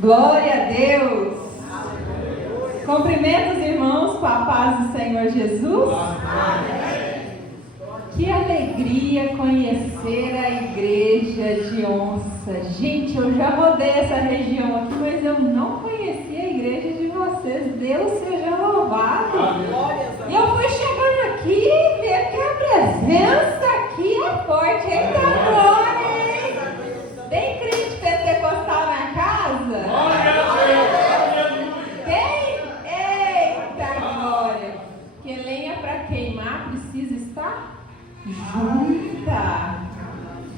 Glória a Deus! Cumprimento os irmãos com a paz do Senhor Jesus. Que alegria conhecer a igreja de Onça. Gente, eu já rodei essa região aqui, mas eu não conhecia a igreja de vocês. Deus seja louvado. E eu fui chegando aqui e ver que a presença aqui é forte. Eita glória, hein? Tem crente pentecostal na casa? Tem? Eita glória! Que lenha para queimar precisa estar junta.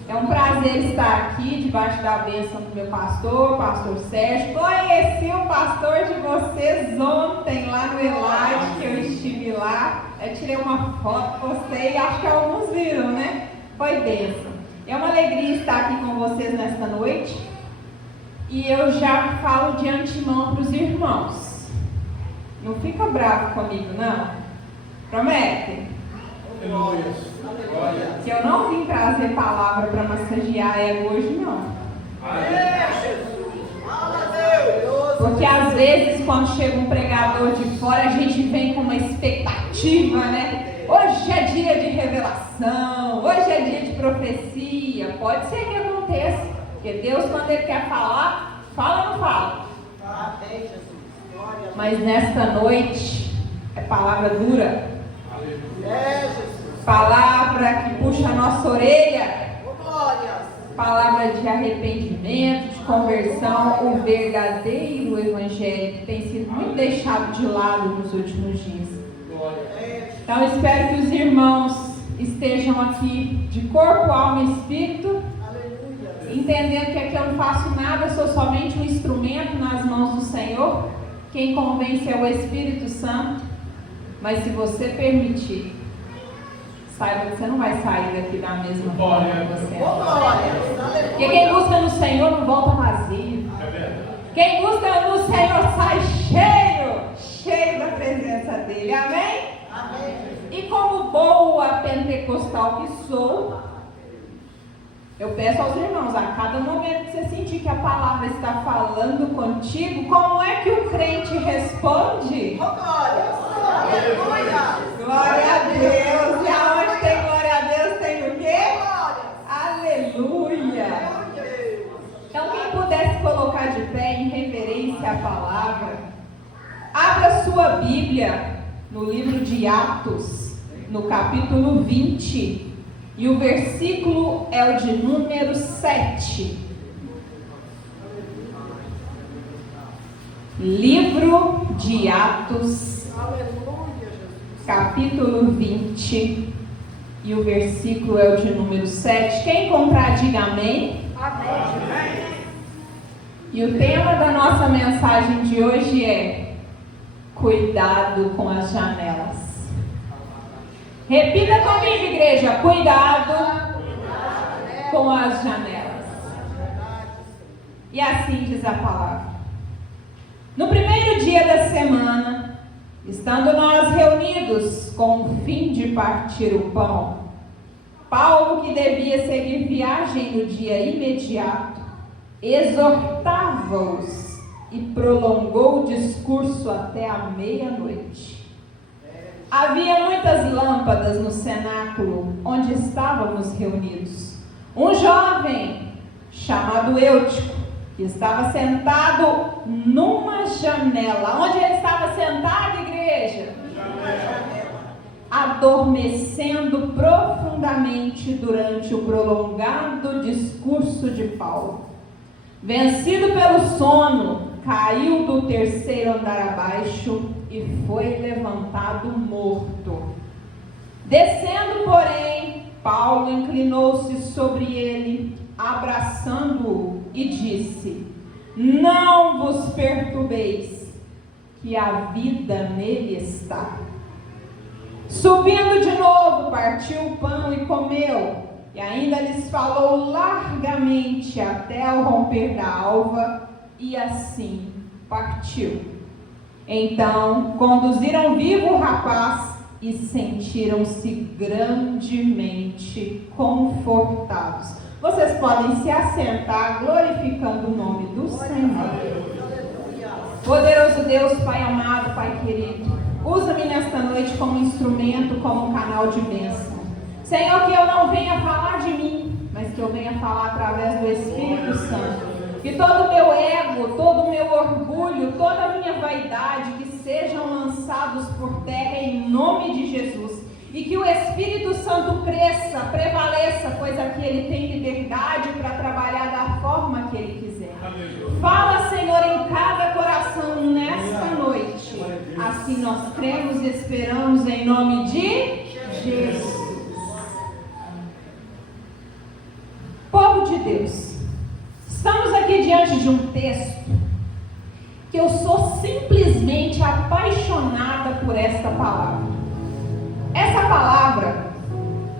É um prazer estar aqui debaixo da bênção do meu pastor Sérgio. Conheci o pastor de vocês ontem lá no Elade, que eu estive lá. Eu tirei uma foto, postei, acho que alguns viram, né? Foi bênção. É uma alegria estar aqui com vocês nesta noite. E eu já falo de antemão para os irmãos. Não fica bravo comigo, não? Promete? Que eu não vim trazer palavra para massagear ego hoje, não. Porque às vezes quando chega um pregador de fora, a gente vem com uma expectativa, né? Hoje é dia de revelação, hoje é dia de profecia. Pode ser que aconteça, porque Deus, quando Ele quer falar, fala ou não fala? Mas nesta noite é palavra dura. Palavra que puxa a nossa orelha. Palavra de arrependimento, de conversão, o verdadeiro evangelho que tem sido muito deixado de lado nos últimos dias. Então eu espero que os irmãos estejam aqui de corpo, alma e espírito, entendendo que aqui eu não faço nada, sou somente um instrumento nas mãos do Senhor. Quem convence é o Espírito Santo. Mas se você permitir, saiba que você não vai sair daqui da mesma forma que você é. Porque quem busca no Senhor não volta vazio. Quem busca no Senhor sai cheio da presença dEle. Amém? E como boa pentecostal que sou, eu peço aos irmãos, a cada momento que você sentir que a palavra está falando contigo, como é que o crente responde? Glória a Deus! E aonde tem glória a Deus tem o quê? Aleluia! Então quem puder se colocar de pé em reverência à palavra, abra sua Bíblia no livro de Atos, no capítulo 20, e o versículo é o de número 7. Livro de Atos, capítulo 20, e o versículo é o de número 7. Quem encontrar, diga amém. Amém. E o tema da nossa mensagem de hoje é: cuidado com as janelas. Repita comigo, igreja: cuidado com as janelas. E assim diz a palavra. No primeiro dia da semana, estando nós reunidos com o fim de partir o pão, Paulo, que devia seguir viagem no dia imediato, exortava-os e prolongou o discurso até a meia-noite. Havia muitas lâmpadas no cenáculo onde estávamos reunidos. Um jovem chamado Eutico, que estava sentado numa janela. Onde ele estava sentado, igreja? Adormecendo profundamente durante o prolongado discurso de Paulo. Vencido pelo sono, caiu do terceiro andar abaixo e foi levantado morto. Descendo, porém, Paulo inclinou-se sobre ele, abraçando-o e disse: não vos perturbeis, que a vida nele está. Subindo de novo, partiu o pão e comeu, e ainda lhes falou largamente até ao romper da alva, e assim partiu. Então conduziram vivo o rapaz e sentiram-se grandemente confortados. Vocês podem se assentar, glorificando o nome do Senhor. Deus, Pai amado, Pai querido, usa-me nesta noite como instrumento, como canal de bênção. Senhor, que eu não venha falar de mim, mas que eu venha falar através do Espírito Santo. Que todo o meu ego, todo o meu orgulho, toda a minha vaidade, que sejam lançados por terra em nome de Jesus. E que o Espírito Santo cresça, prevaleça, pois aqui Ele tem liberdade para trabalhar da forma que Ele quiser. Fala, Senhor, em cada coração nesta noite. Assim nós cremos e esperamos em nome de Jesus. Povo de Deus, estamos aqui diante de um texto que eu sou simplesmente apaixonada por esta palavra. Essa palavra,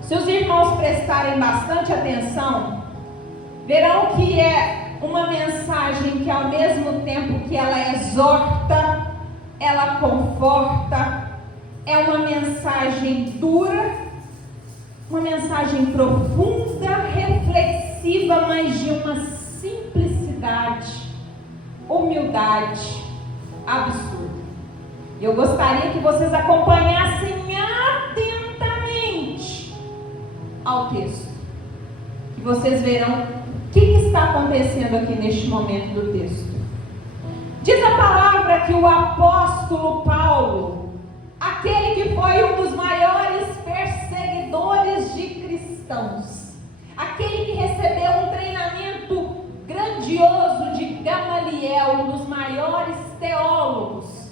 se os irmãos prestarem bastante atenção, verão que é uma mensagem que ao mesmo tempo que ela exorta, ela conforta, é uma mensagem dura, uma mensagem profunda, reflexiva, mas de uma simplicidade, humildade absurda. Eu gostaria que vocês acompanhassem atentamente ao texto, que vocês verão o que está acontecendo aqui neste momento do texto. Diz a palavra que o apóstolo Paulo, aquele que foi um dos maiores perseguidores de cristãos, aquele que recebeu um treinamento grandioso de Gamaliel, um dos maiores teólogos.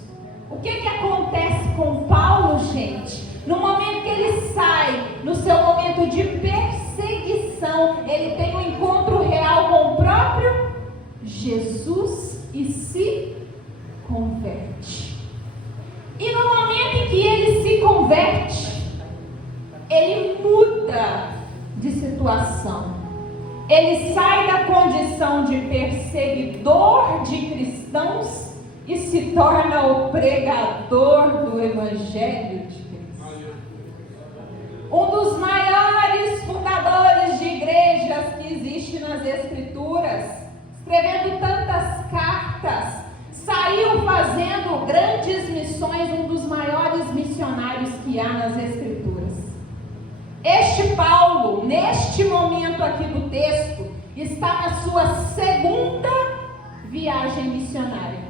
O que acontece com Paulo, gente? No momento que ele sai, no seu momento de perseguição, ele tem um encontro real com o próprio Jesus e se converte. E no momento em que ele se converte, ele muda de situação. Ele sai da condição de perseguidor de cristãos e se torna o pregador do Evangelho de Cristo. Um dos maiores fundadores de igrejas que existe nas Escrituras, escrevendo tantas cartas, saiu fazendo grandes missões, um dos maiores missionários que há nas Escrituras. Este Paulo, neste momento aqui do texto, está na sua segunda viagem missionária,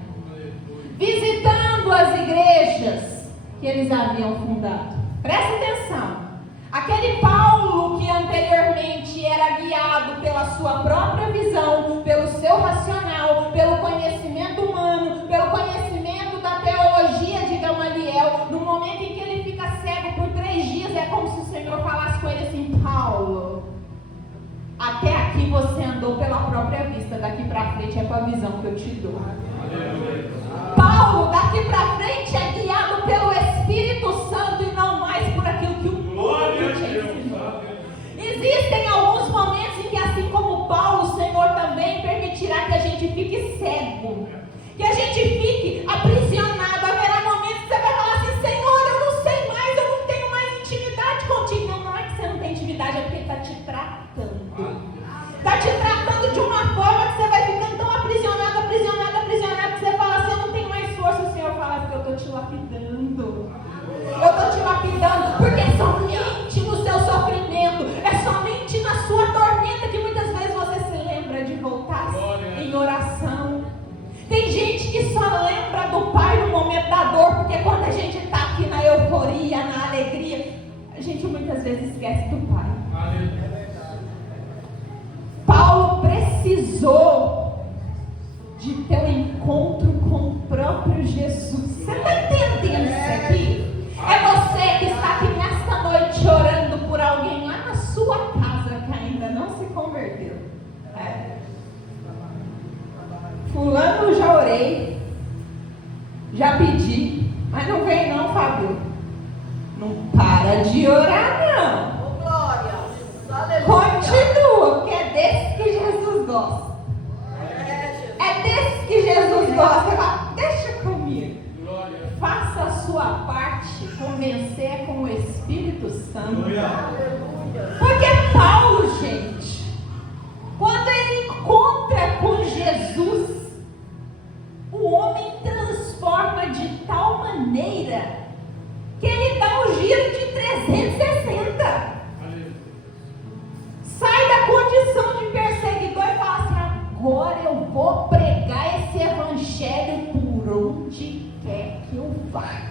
visitando as igrejas que eles haviam fundado. Presta atenção. Aquele Paulo que anteriormente era guiado pela sua própria visão, pelo seu racional, pelo conhecimento humano, pelo conhecimento da teologia de Gamaliel, no momento em que ele fica cego por 3 dias, é como se o Senhor falasse com ele assim: Paulo, até aqui você andou pela própria vista, daqui para frente é com a visão que eu te dou. Paulo, daqui para frente é guiado pelo Espírito Santo e não mais por aquilo que o mundo te ensinou. Existem alguns momentos em que, assim como Paulo, o Senhor também permitirá que a gente fique cego, que a gente fique aprisionado. Haverá momentos que você vai falar assim: Senhor, eu não sei mais, eu não tenho mais intimidade contigo. Não é que você não tem intimidade, é porque Ele está te tratando. Está te tratando de uma forma que você vai ficando tão aprisionado, que você fala assim: eu não tenho mais força. O Senhor fala assim: eu estou te lapidando. Eu estou te lapidando, porque é somente no seu sofrimento, é somente na sua tormenta que muitas vezes você se lembra de voltar em oração. Tem gente que só lembra do Pai no momento da dor, porque quando a gente está aqui na euforia, na alegria, a gente muitas vezes esquece do Pai. Paulo precisou de ter um encontro com o próprio Jesus. Você está entendendo isso aqui? É você que está aqui nesta noite orando por alguém lá na sua casa que ainda não se converteu. Fulano, já orei, já pedi, mas não vem não, Fábio. Não para de orar não. Continua, porque é desse que Jesus gosta. É desse que Jesus gosta. Fala: deixa comigo. Faça a sua parte, convencer com o Espírito Santo. Porque Paulo, gente, quando ele encontra com Jesus, o homem transforma maneira que ele dá um giro de 360. Sai da condição de perseguidor e fala assim: agora eu vou pregar esse evangelho por onde quer que eu vá.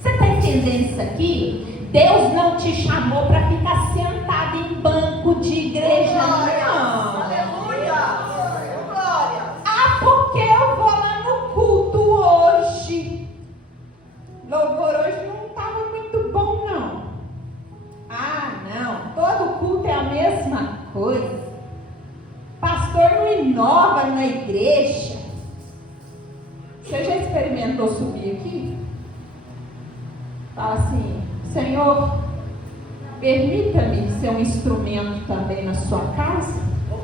Você está entendendo isso aqui? Deus não te chamou para ficar sentado em banco de igreja, não. Aleluia! Glória! Ah, porque eu vou lá no culto hoje. Louvor hoje não estava muito bom, não. Ah, não. Todo culto é a mesma coisa. Pastor não inova na igreja. Você já experimentou subir aqui? Fala assim: Senhor, permita-me ser um instrumento também na sua casa.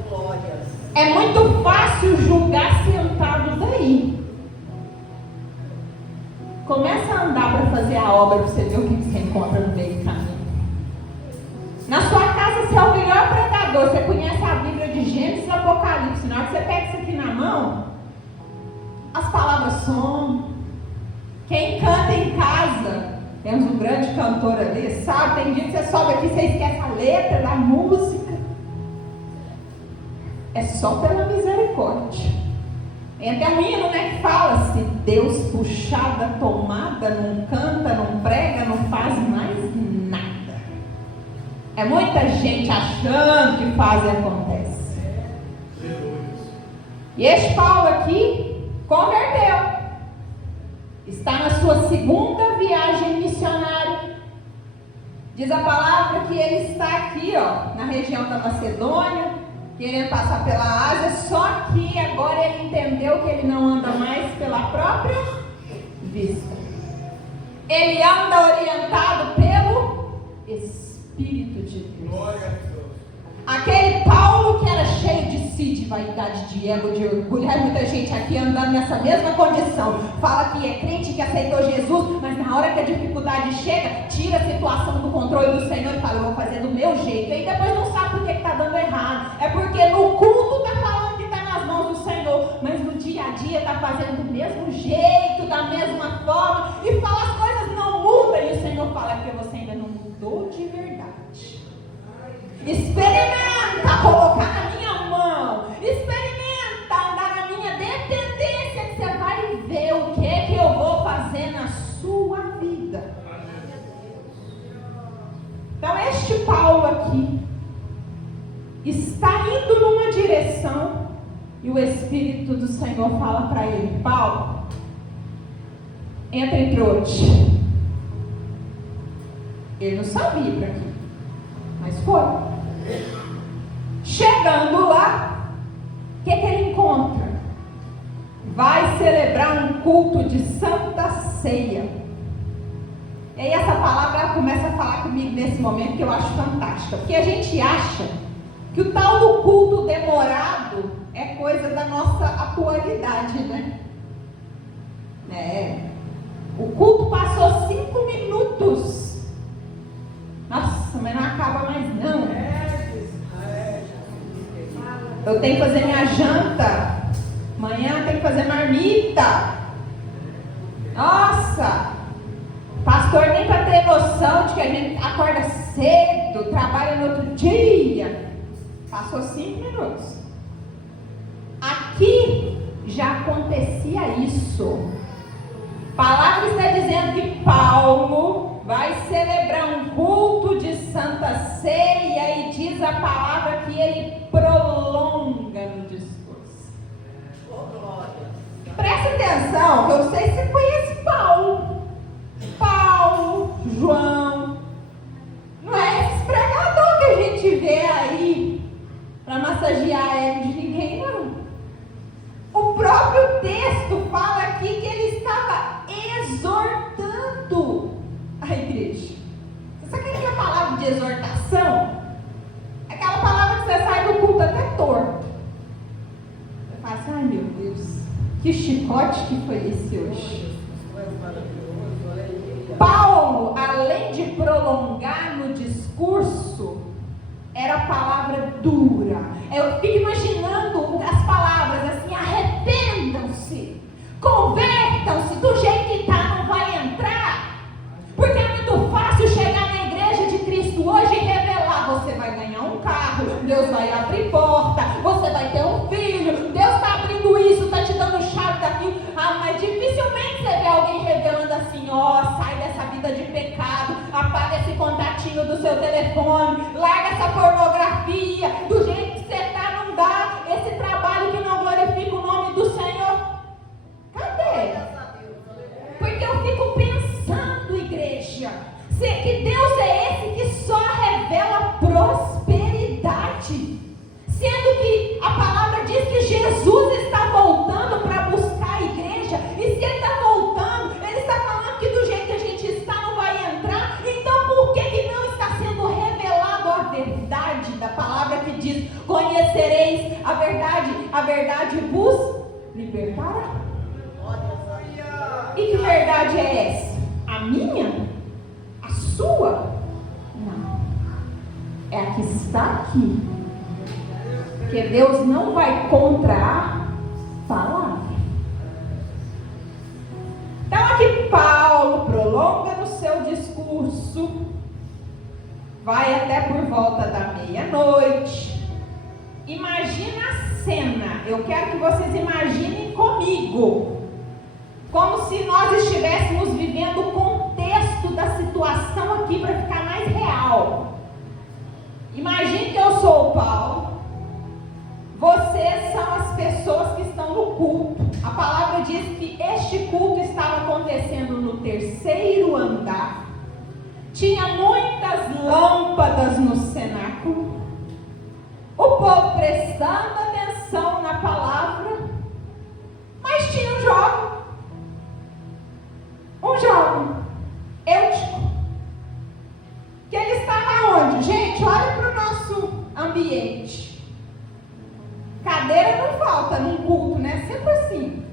Glórias! É muito fácil julgar sentado daí. Começa a andar para fazer a obra para você ver o que você encontra no meio do caminho. Na sua casa você é o melhor pregador. Você conhece a Bíblia de Gênesis e Apocalipse. Na hora que você pega isso aqui na mão, as palavras somam. Quem canta em casa, temos um grande cantor ali, sabe? Tem dia que você sobe aqui e você esquece a letra da música. É só pela misericórdia. Tem até um hino, né, que fala: se Deus puxar da tomada, não canta, não prega, não faz mais nada. É muita gente achando que faz e acontece. E este Paulo aqui converteu. Está na sua segunda viagem missionária. Diz a palavra que ele está aqui, na região da Macedônia, querendo passar pela Ásia, só que agora ele entendeu que ele não anda mais pela própria vista. Ele anda orientado pelo Espírito de Deus. Aquele Paulo que era cheio de si, de vaidade, de ego, de orgulho. Há muita gente aqui andando nessa mesma condição. Fala que é crente, que aceitou Jesus, mas na hora que a dificuldade chega, tira a situação do controle do Senhor e fala: eu vou fazer do meu jeito. E aí depois não sabe por que está dando errado. É porque no culto está falando que está nas mãos do Senhor, mas no dia a dia está fazendo do mesmo jeito, da mesma forma, e fala: as coisas não mudam. E o Senhor fala: é porque você ainda não mudou de verdade. Experimenta colocar na minha mão, experimenta andar na minha dependência, que você vai ver o que eu vou fazer na sua vida. Então este Paulo aqui está indo numa direção e o Espírito do Senhor fala para ele: Paulo, entra em Troade. Ele não sabia para quê, mas foi. Chegando lá, o que ele encontra? Vai celebrar um culto de Santa Ceia. E aí essa palavra ela começa a falar comigo nesse momento, que eu acho fantástica. Porque a gente acha que o tal do culto demorado é coisa da nossa atualidade, né? O culto passou 5 minutos. Nossa, mas não acaba mais não. Eu tenho que fazer minha janta. Amanhã tem que fazer marmita. Nossa! Pastor, nem para ter noção de que a gente acorda cedo, trabalha no outro dia. Passou 5 minutos. Aqui já acontecia isso. A palavra está dizendo que Paulo vai celebrar um culto de Santa Ceia e diz a palavra que ele prolonga no discurso. Presta atenção, que eu sei que você conhece Paulo, João. Não é esse pregador que a gente vê aí para massagear a ego de ninguém, não. O próprio texto fala aqui que ele estava exortando a igreja. Você sabe o que é a palavra de exortação? É aquela palavra que você sai do culto até torto. Você fala assim: ai meu Deus, que chicote que foi esse hoje. Paulo, além de prolongar no discurso, era palavra dura. Eu fico imaginando as palavras assim: arrependam-se, convertam-se, do jeito que está não vai seu telefone, larga essa pornografia, do jeito que você está, não dá esse trabalho que não glorifica o nome do Senhor. Cadê? Porque eu fico pensando, igreja, que Deus é esse que só revela prosperidade, sendo que a palavra diz que Jesus está voltando para buscar a igreja, e se Ele está voltando, Ele está falando que do jeito que a gente está não vai entrar. Então por que não está sendo revelado a verdade da palavra que diz: conhecereis a verdade vos libertará? E que verdade é essa? A minha? A sua? Não. É a que está aqui. Porque Deus não vai contra a palavra. Então aqui Paulo prolonga no seu discurso, vai até por volta da meia-noite. Imagina a cena. Eu quero que vocês imaginem comigo, como se nós estivéssemos vivendo o contexto da situação aqui para ficar mais real. Imagine que eu sou o Paulo, vocês são as pessoas que estão no culto. A palavra diz que este culto estava acontecendo no 3º andar. Tinha muitas lâmpadas no cenáculo. O povo prestando atenção na palavra, mas tinha um jovem, Eutico, que ele estava onde? Gente, olha para o nosso ambiente. Cadeira não falta num culto, né? Sempre assim.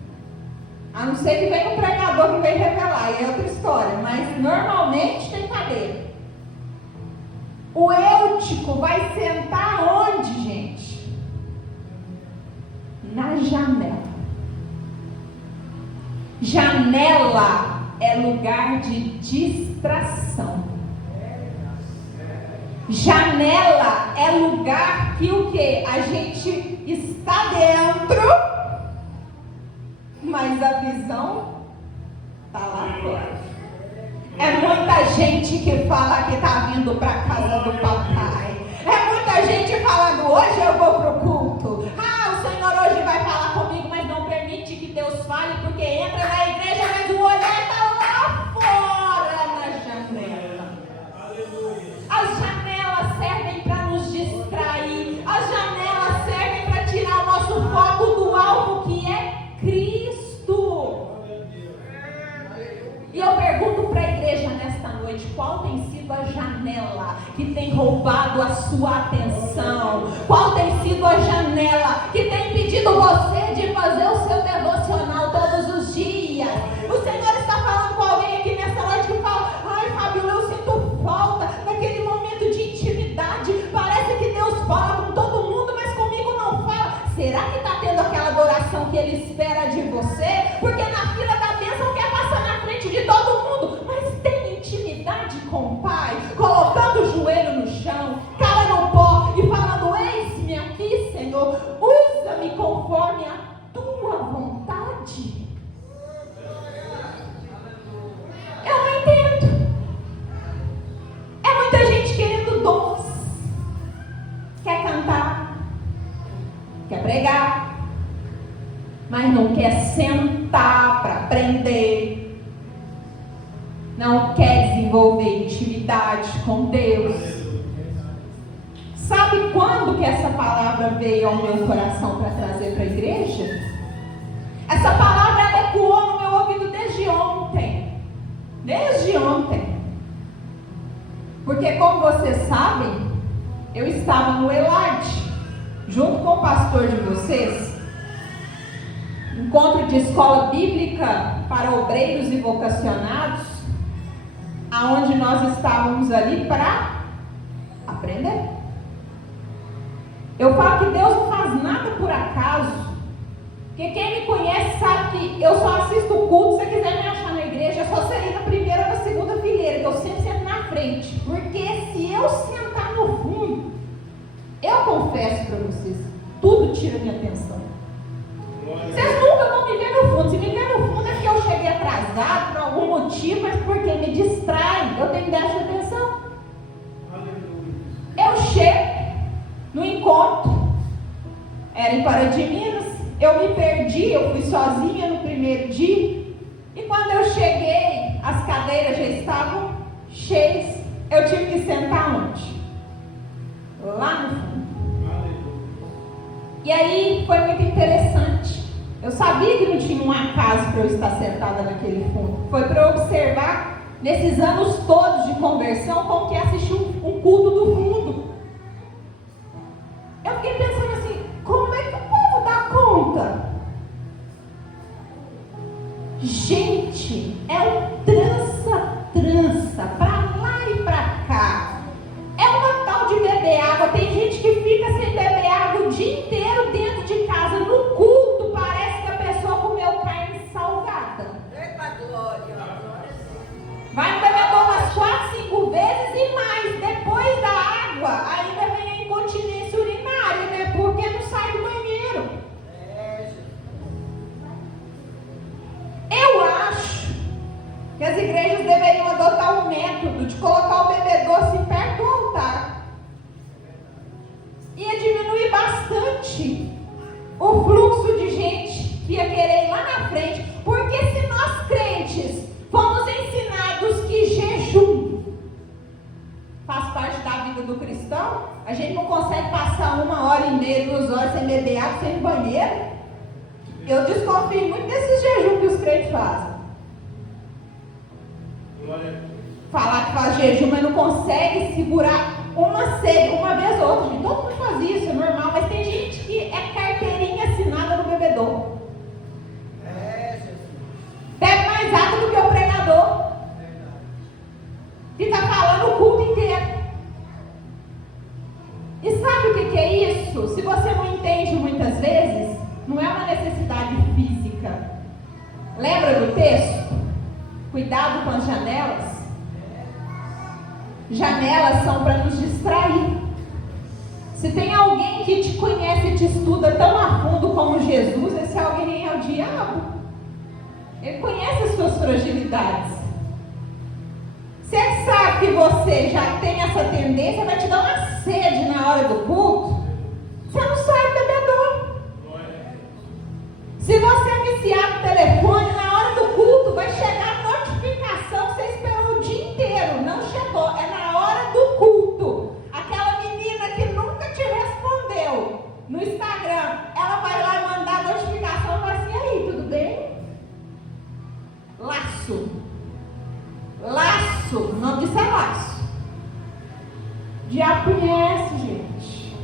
A não ser que venha um pregador que vem revelar, e é outra história, mas normalmente tem cadeira. O Eutico vai sentar onde, gente? Na janela. Janela é lugar de distração. Janela é lugar que o quê? A gente está dentro, mas a visão está lá fora. É muita gente que fala que está vindo para a casa do papai. É muita gente falando: hoje eu vou para o culto. O Senhor hoje vai falar comigo, mas não permite que Deus fale, porque entra na igreja, mas o olhar está lá fora na janela. As janelas servem para nos distrair. As janelas servem para tirar o nosso foco do alvo que é Cristo. E eu pergunto para a igreja nesta noite: qual tem sido a janela que tem roubado a sua atenção? Qual tem sido a janela que tem impedido você de fazer o seu devocional todos os dias? O Senhor está falando com alguém aqui nesta noite que fala: ai, Fabiola, eu sinto falta daquele momento de intimidade. Parece que Deus fala com todo mundo, mas comigo não fala. Será que está tendo aquela adoração que Ele espera de você? Porque na fila da bênção quer passar na frente de todo mundo, mas tem intimidade com o Pai, colocando o joelho no chão, cara no pó e falando: eis-me aqui, Senhor, usa-me conforme a tua vontade. Eu não entendo. É muita gente querendo dons, quer cantar, quer pregar, mas não quer sentar para aprender, não quer desenvolver intimidade com Deus. Sabe quando que essa palavra veio ao meu coração para trazer para a igreja? Essa palavra ela ecoou no meu ouvido desde ontem. Porque, como vocês sabem, eu estava no Elarte, junto com o pastor de vocês, encontro de escola bíblica para obreiros e vocacionados, aonde nós estávamos ali para aprender. Eu falo que Deus não faz nada por acaso, porque quem me conhece sabe que eu só assisto o culto. Se você quiser me achar na igreja, eu só serei na primeira ou na segunda fileira, que eu sempre sento na frente, porque se eu sentar no fundo, eu confesso para vocês, tudo tira minha atenção. Vocês nunca vão me ver no fundo. Se me ver no fundo é porque eu cheguei atrasado por algum motivo, mas porque me distrai, eu tenho que dar atenção. dia, eu fui sozinha no primeiro dia, e quando eu cheguei, as cadeiras já estavam cheias. Eu tive que sentar onde? Lá no fundo. E aí foi muito interessante. Eu sabia que não tinha um acaso para eu estar sentada naquele fundo. Foi para eu observar, nesses anos todos de conversão, como que é assistir um culto do fundo. Eu fiquei pensando assim, como é que o povo dá conta? Gente, é um trança, para lá e para cá. É uma tal de beber água. Tem gente que fica sem beber água o dia inteiro dentro de casa. No culto, parece que a pessoa comeu carne salgada. Eita glória! Vai no bebedor umas 4, 5 vezes e mais. Depois da água, ainda vem a incontinência urinária, né? Porque não sai do banheiro. Eu acho que as igrejas deveriam adotar um método de colocar o bebedouro assim perto do altar. Ia diminuir bastante o fluxo de gente que ia querer ir lá na frente. Porque se nós crentes fomos ensinados que jejum faz parte da vida do cristão, a gente não consegue passar 1h30, 2 horas sem beber água, sem ir no banheiro. Eu desconfio muito desses jejum que os crentes fazem. Falar que faz jejum, mas não consegue segurar uma sede, uma vez ou outra. Gente. Todo mundo faz isso, é normal, mas tem gente que é carteirinha assinada no bebedouro. Bebe mais água do que o pregador. Fica falando o culto inteiro. E sabe o que é isso? Se você não entende muitas vezes, não é uma necessidade física. Lembra do texto? Cuidado com as janelas. Janelas são para nos distrair. Se tem alguém que te conhece e te estuda tão a fundo como Jesus, esse alguém é o diabo. Ele conhece as suas fragilidades. Se ele sabe que você já tem essa tendência, vai te dar uma sede na hora do culto, você não sai do bebedouro. Se você é viciado no telefone, na hora do culto vai chegar a notificação que você esperou o dia inteiro. Não chegou, é na hora do culto. Aquela menina que nunca te respondeu no Instagram, ela vai lá e mandar a notificação e vai assim, e aí, tudo bem? Laço, o nome disso é laço. O diabo conhece, gente.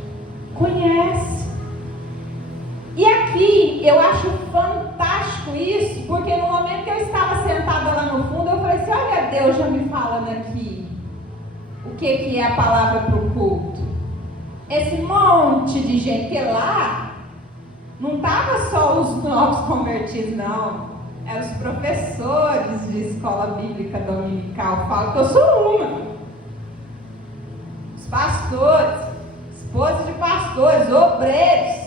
Conhece. E aqui eu acho fantástico isso, porque no momento que eu estava sentada lá no fundo, eu falei assim, olha Deus já me falando aqui o que é a palavra para o culto. Esse monte de gente, que lá não estava só os novos convertidos, não. Eram os professores de escola bíblica dominical. Falo que eu sou uma. Os pastores, esposas de pastores, obreiros.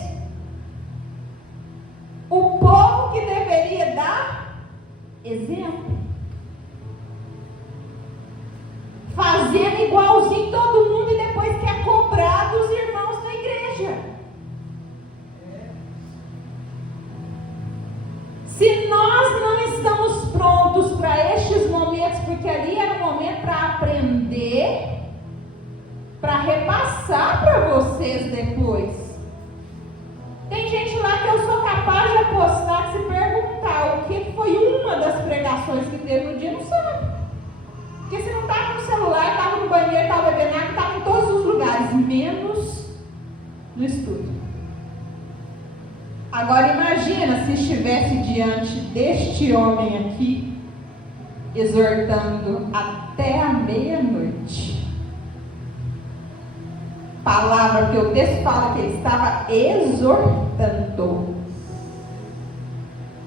O povo que deveria dar exemplo. Fazendo igualzinho todo mundo e depois quer cobrar dos irmãos da igreja. Se nós não estamos prontos para estes momentos, porque ali era um momento para aprender, para repassar para vocês depois. Tem gente lá que eu sou capaz de apostar, que se perguntar o que foi uma das pregações que teve no dia, não sabe. Porque se não estava no celular, estava no banheiro, estava bebendo água, estava em todos os lugares, menos no estudo. Agora imagina se estivesse diante deste homem aqui, exortando até a meia-noite. Palavra que o texto fala que ele estava exortando.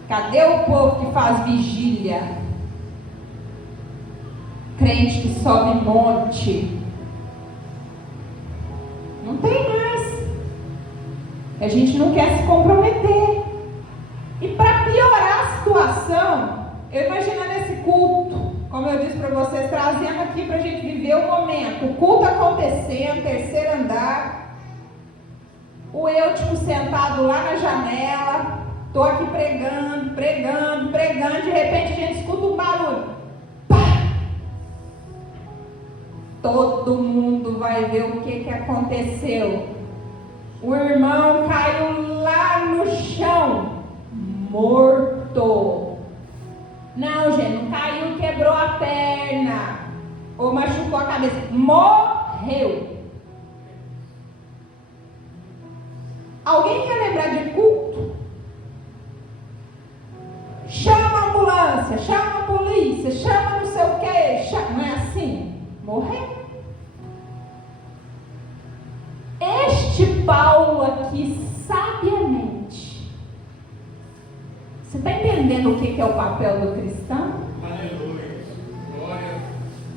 Cadê o povo que faz vigília? Crente que sobe monte. Não tem mais. A gente não quer se comprometer. E para piorar a situação, eu imagino nesse culto, como eu disse para vocês, trazendo aqui para a gente viver o momento, o culto acontecendo, terceiro andar, o Eutico sentado lá na janela, Estou aqui pregando, de repente a gente escuta um barulho. Pá! Todo mundo vai ver o que aconteceu. O irmão caiu lá no chão, morto. Não, gente, não caiu, quebrou a perna ou machucou a cabeça. Morreu. Alguém quer lembrar de culto? Chama a ambulância, chama a polícia, chama não sei o quê. Não é assim? Morreu. Este Paulo aqui, sabiamente, você está entendendo o que é o papel do cristão? Aleluia. Glória.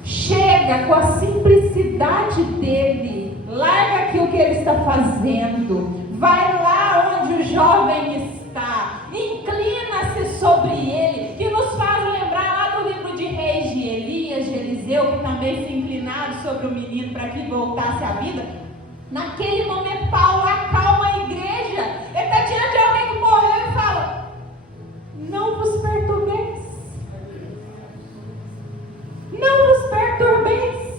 Chega com a simplicidade dele, larga aqui o que ele está fazendo, vai lá onde o jovem está, inclina-se sobre ele, que nos faz lembrar lá do livro de Reis de Elias, de Eliseu, que também se inclinaram sobre o menino para que voltasse à vida. Naquele momento, Paulo acalma a igreja. Ele está diante de alguém que morreu e fala: não vos perturbeis. Não vos perturbeis.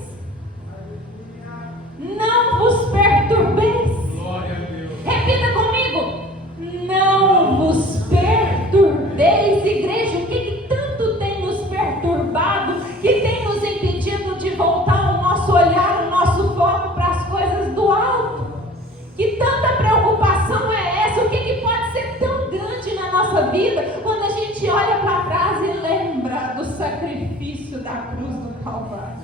Não vos perturbeis. Glória a Deus. Repita comigo: não vos perturbeis. Igreja, o que tanto tem nos perturbado, que tem nos impedido de voltar o nosso olhar, o nosso foco para as coisas do alto? Que tanta preocupação é essa? O que pode ser tão grande na nossa vida quando a gente olha para trás e lembra do sacrifício da cruz do Calvário?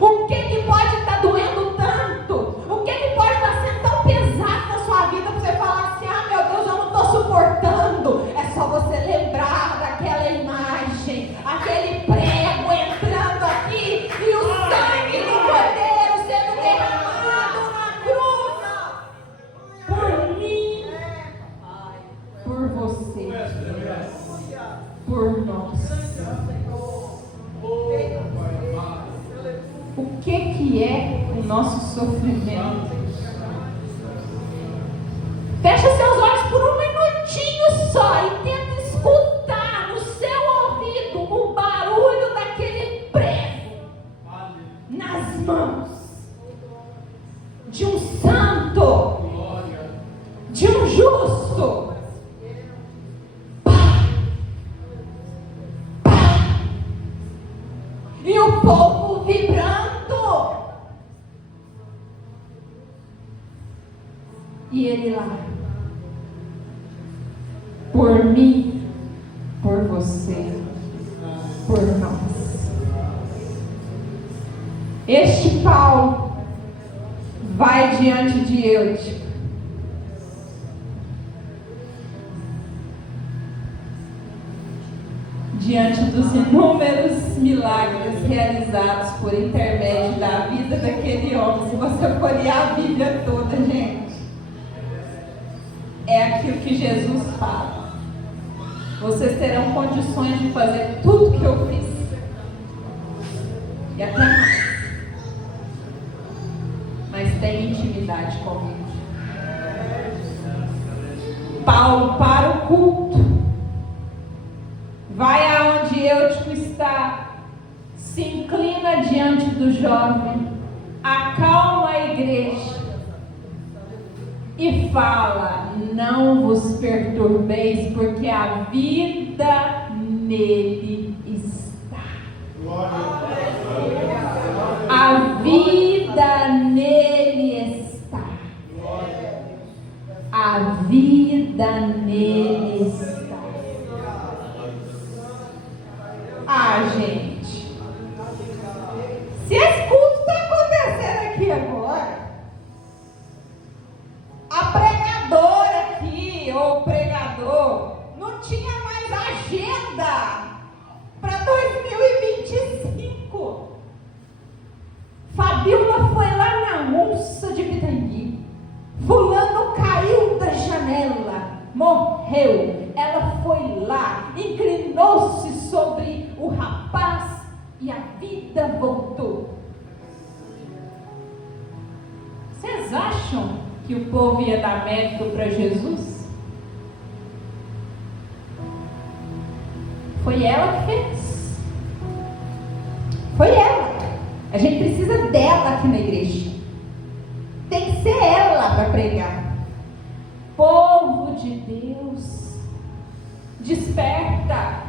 O que pode estar doendo tanto? O que pode estar sendo tão pesado na sua vida para você falar assim: ah, meu Deus, eu não estou suportando? É só você lembrar daquela imagem, aquele prego entrando aqui e o sangue do Cordeiro sendo derramado na cruz por mim, por você, por nós. O que é o nosso sofrimento? Fecha seus olhos por um minutinho só e tenta escutar no seu ouvido o barulho daquele prego nas mãos de um santo, de um justo. Pá, pá. E o povo vibrando. E ele lá, por mim, por você, por nós. Este Paulo vai diante de Eutico. Diante dos inúmeros milagres realizados por intermédio da vida daquele homem. Se você for olhar a Bíblia toda, gente, é aquilo que Jesus fala: vocês terão condições de fazer tudo que eu fiz e até mais, mas tem intimidade comigo. Paulo para o culto, vai aonde Eutico está, se inclina diante do jovem, acalma a igreja e fala: não vos perturbeis, porque a vida nele está. A vida nele está. A vida nele está. Ah, gente, se esse culto está acontecendo aqui agora, a pregadora aqui, ou o pregador, não tinha mais agenda para 2025. Fabiola foi lá na onça de Pitangui. Fulano caiu da janela, morreu. Ela foi lá, inclinou-se sobre o rapaz e a vida voltou. Vocês acham que o povo ia dar mérito para Jesus? Foi ela que fez. Foi ela. A gente precisa dela aqui na igreja. Tem que ser ela para pregar. Povo de Deus, desperta.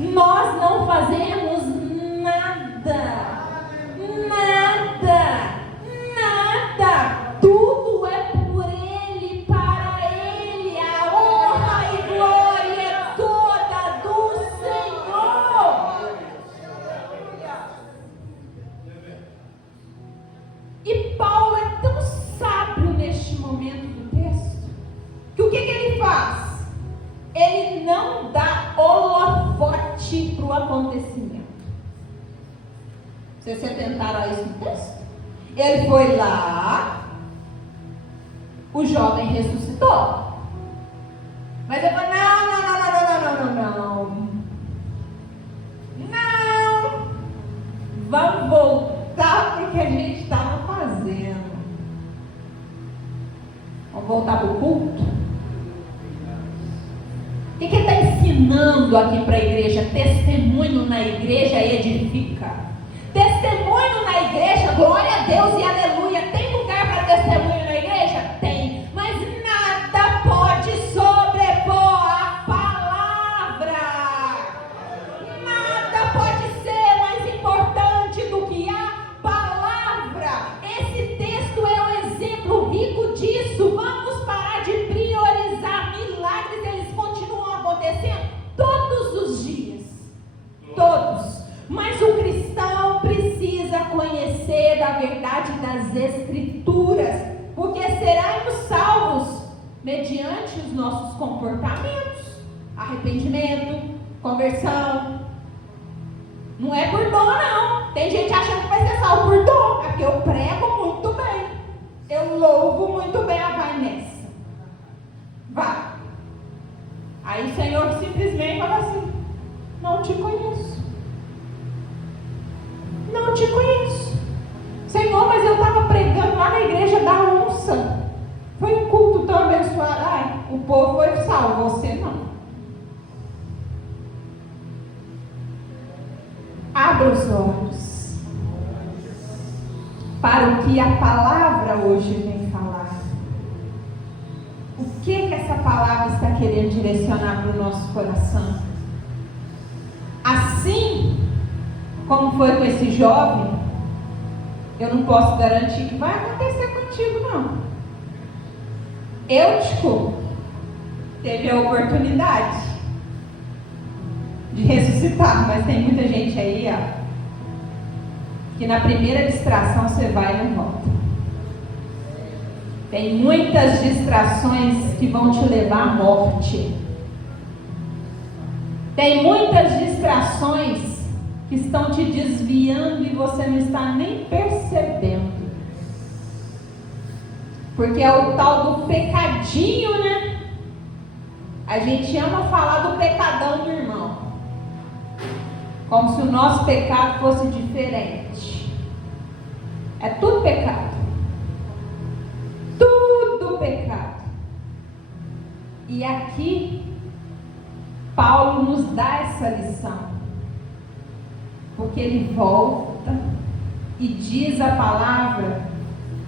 Nós não fazemos nada. Nada. Nada. Tudo é por Ele, para Ele. A honra e glória é toda do Senhor. E Paulo é tão sábio neste momento do texto, que o que ele faz? Ele não dá holofote para o acontecimento. Vocês se atentaram a isso no texto? Ele foi lá, o jovem ressuscitou. Mas ele falou, não, vamos voltar para o que a gente estava fazendo. Vamos voltar para o culto? O que ele está ensinando aqui para a igreja? Testemunho na igreja edifica. Testemunho na igreja, glória a Deus e aleluia. Tem lugar para testemunho na igreja? Tem. Mas nada pode sobrepor a palavra. Nada pode ser mais importante do que a palavra. Esse texto é um exemplo rico disso. Vamos parar de priorizar milagres. Eles continuam acontecendo todos os dias. Todos. Mas o cristão precisa conhecer a verdade das Escrituras, porque seremos salvos mediante os nossos comportamentos, arrependimento, conversão. Não é por dom, não. Tem gente achando que vai ser salvo por dom, é porque eu prego muito bem, eu louvo muito bem, vai nessa. Vai. Aí o Senhor simplesmente fala assim: não te conheço. Não te conheço. Senhor, mas eu estava pregando lá na igreja da onça. Foi um culto tão abençoado. Ai, o povo foi salvo, você não. Abra os olhos para o que a palavra hoje vem falar. O que essa palavra está querendo direcionar para o nosso coração? Assim como foi com esse jovem, eu não posso garantir que vai acontecer contigo, não. Eutico teve a oportunidade de ressuscitar, mas tem muita gente aí, ó, que na primeira distração você vai e não volta. Tem muitas distrações que vão te levar à morte. Tem muitas distrações que estão te desviando e você não está nem percebendo. Porque é o tal do pecadinho, né? A gente ama falar do pecadão do irmão, como se o nosso pecado fosse diferente. É tudo pecado. Tudo pecado. E aqui Paulo nos dá essa lição, porque ele volta e diz a palavra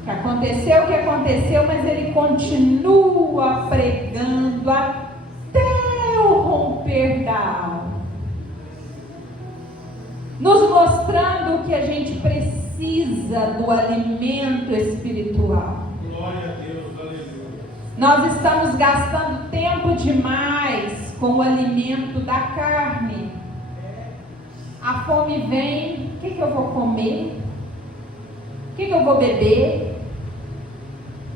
que aconteceu o que aconteceu, mas ele continua pregando até o romper da alma, nos mostrando que a gente precisa do alimento espiritual. Glória a Deus, aleluia. Nós estamos gastando tempo demais com o alimento da carne. A fome vem, o que eu vou comer? O que eu vou beber?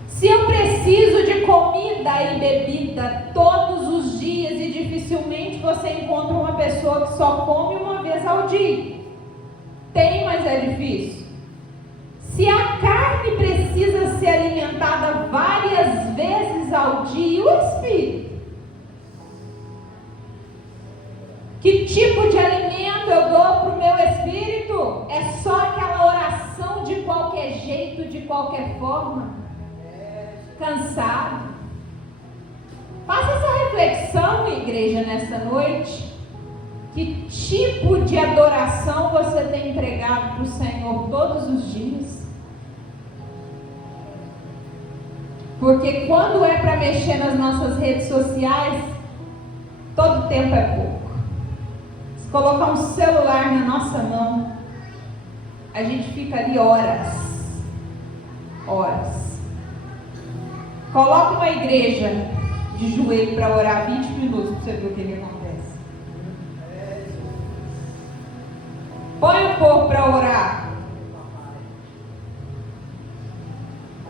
Se eu preciso de comida e bebida todos os dias, e dificilmente você encontra uma pessoa que só come uma vez ao dia. Tem, mas é difícil. Se a carne precisa ser alimentada várias vezes ao dia, o espírito? Que tipo de alimento eu dou para o meu espírito? É só aquela oração de qualquer jeito, de qualquer forma? Cansado? Faça essa reflexão, igreja, nessa noite. Que tipo de adoração você tem entregado para o Senhor todos os dias? Porque quando é para mexer nas nossas redes sociais, todo tempo é pouco. Se colocar um celular na nossa mão, a gente fica ali horas. Coloca uma igreja de joelho para orar 20 minutos para você ver o que acontece. Põe o povo para orar.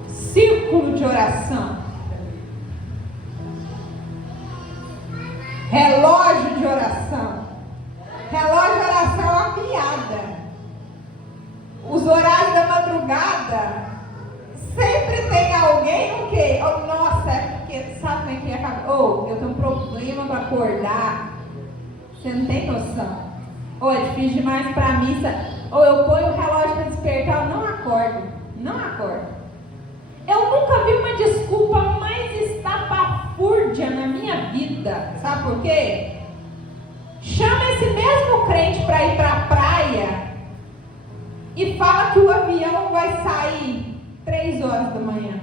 Círculo de oração. Relógio de oração. Relógio de oração é uma piada. Os horários da madrugada, sempre tem alguém o quê? Oh, nossa, é porque sabe como é que é? Oh, eu tenho um problema para acordar. Você não tem noção. Ou é difícil demais para a missa, ou eu ponho o relógio para despertar, eu não acordo. Eu nunca vi uma desculpa mais estapafúrdia na minha vida. Sabe por quê? Chama esse mesmo crente para ir para a praia e fala que o avião vai sair 3 horas da manhã.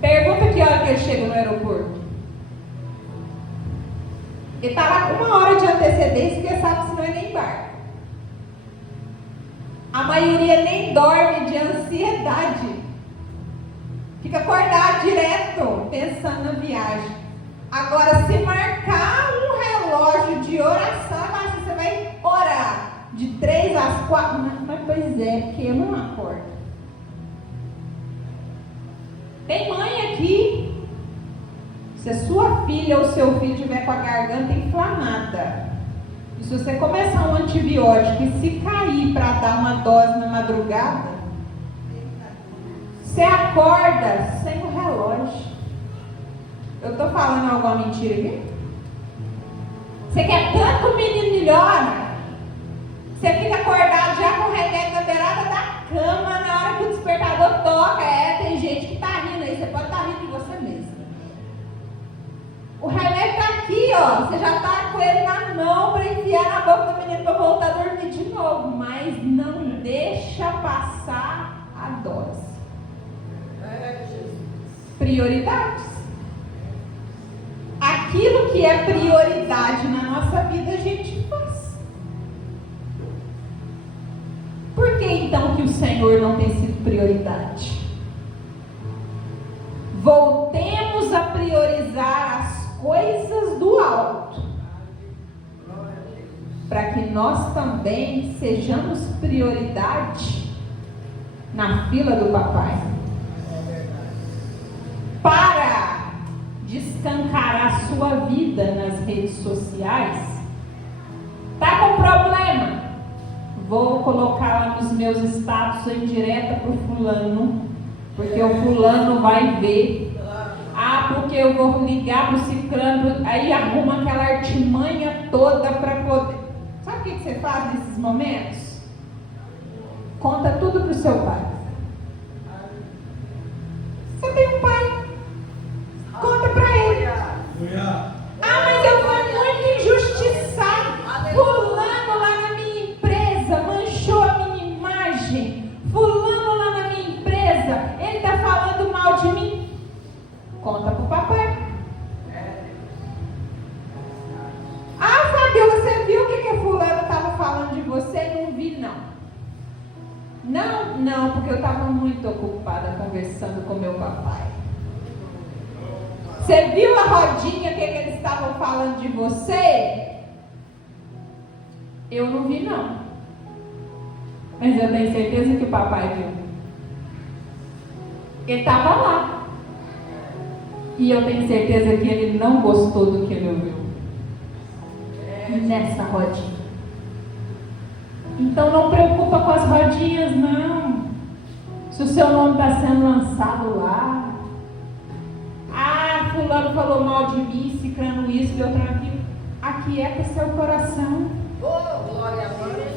Pergunta que hora que ele chega no aeroporto. Ele está lá com 1 hora de antecedência, porque sabe que senão ele nem embarca. A maioria nem dorme de ansiedade. Fica acordado direto, pensando na viagem. Agora, se marcar um relógio de oração, mas você vai orar de 3 às 4. Mas pois é, porque eu não acordo. Tem mãe aqui. Se a sua filha ou seu filho estiver com a garganta inflamada, e se você começar um antibiótico e se cair para dar uma dose na madrugada, você acorda sem o relógio. Eu estou falando alguma mentira aqui? Você quer tanto que o menino melhora? Você fica acordado já com o remédio na beirada da cama na hora que o despertador toca. Tem gente que está rindo aí, você pode estar rindo de você mesmo. O remédio está aqui, ó. Você já está com ele na mão para enfiar na boca do menino para voltar a dormir de novo. Mas não deixa passar a dose. Prioridades. Aquilo que é prioridade na nossa vida, a gente faz. Por que então que o Senhor não tem sido prioridade? Voltemos a priorizar as coisas do alto, para que nós também sejamos prioridade na fila do papai. Para de escancarar a sua vida nas redes sociais. Tá com problema? Vou colocar lá nos meus status em direta pro fulano, porque o fulano vai ver. Porque eu vou ligar pro ciclano, aí arruma aquela artimanha toda para poder. Sabe o que você faz nesses momentos? Conta tudo pro seu pai. Você tem um pai. Conta para ele. Mas eu fui muito injustiçado. Fulano lá na minha empresa manchou a minha imagem. Fulano lá na minha empresa, ele está falando mal de mim. Conta pro papai. Fabiola, você viu o que a fulana estava falando de você? Não vi, não. Não, porque eu estava muito ocupada conversando com meu papai. Você viu a rodinha que eles estavam falando de você? Eu não vi, não. Mas eu tenho certeza que o papai viu. Ele estava lá. E eu tenho certeza que ele não gostou do que ele ouviu. Nessa rodinha. Então não preocupa com as rodinhas, não. Se o seu nome está sendo lançado lá. Fulano falou mal de mim, ciclano isso, Beltrano aquilo. Aquieta seu coração.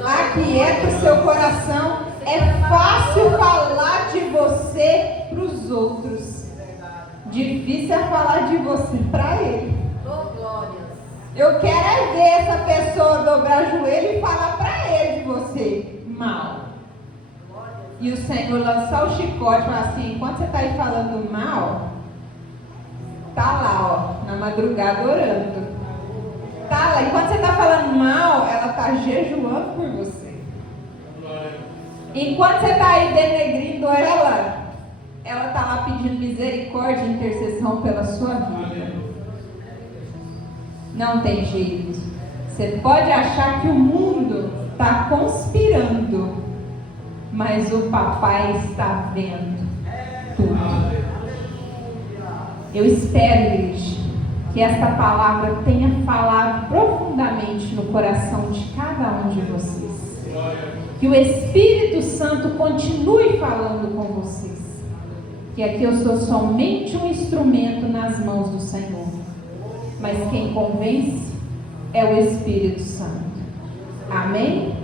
Aquieta seu coração. É fácil falar de você para os outros. Difícil é falar de você para ele. Eu quero é ver essa pessoa dobrar o joelho e falar para ele de você mal. E o Senhor lançar o chicote e falar assim: enquanto você está aí falando mal, tá lá, ó, na madrugada orando. Tá lá, enquanto você está falando mal, ela está jejuando por você. Enquanto você está aí denegrindo ela está lá pedindo misericórdia e intercessão pela sua vida. Não tem jeito. Você pode achar que o mundo está conspirando, mas o papai está vendo tudo. Eu espero, igreja, que esta palavra tenha falado profundamente no coração de cada um de vocês. Que o Espírito Santo continue falando com vocês. Que aqui eu sou somente um instrumento nas mãos do Senhor. Mas quem convence é o Espírito Santo. Amém?